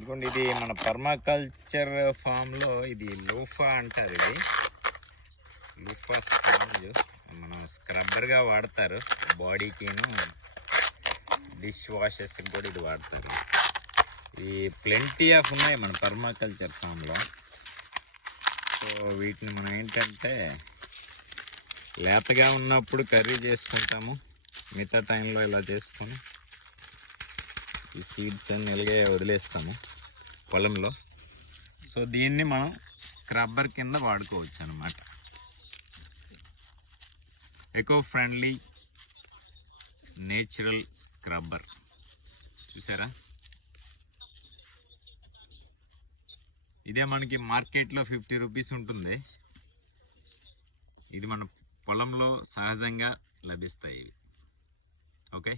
ఇదిగోండి, ఇది మన పర్మాకల్చర్ ఫామ్లో ఇది లూఫా అంటారు. ఇది లూఫా స్పాంజ్ మనం స్క్రబ్బర్గా వాడతారు. బాడీకిను డిష్ వాషెస్కి కూడా ఇది వాడతారు. ఈ ప్లెంటీ ఆఫ్ ఉన్నాయి మన పర్మాకల్చర్ ఫామ్లో. సో వీటిని మనం ఏంటంటే లేతగా ఉన్నప్పుడు కర్రీ చేసుకుంటాము, మిగతా టైంలో ఇలా చేసుకొని ఈ సీడ్స్ అన్ని ఇలాగే వదిలేస్తాము పొలంలో. సో దీన్ని మనం స్క్రబ్బర్ కింద వాడుకోవచ్చు అన్నమాట. Eco friendly natural scrubber. చూసారా, ఇదే మనకి మార్కెట్లో 50 రూపీస్ ఉంటుంది. ఇది మన పొలంలో సహజంగా లభిస్తాయి. ఓకే.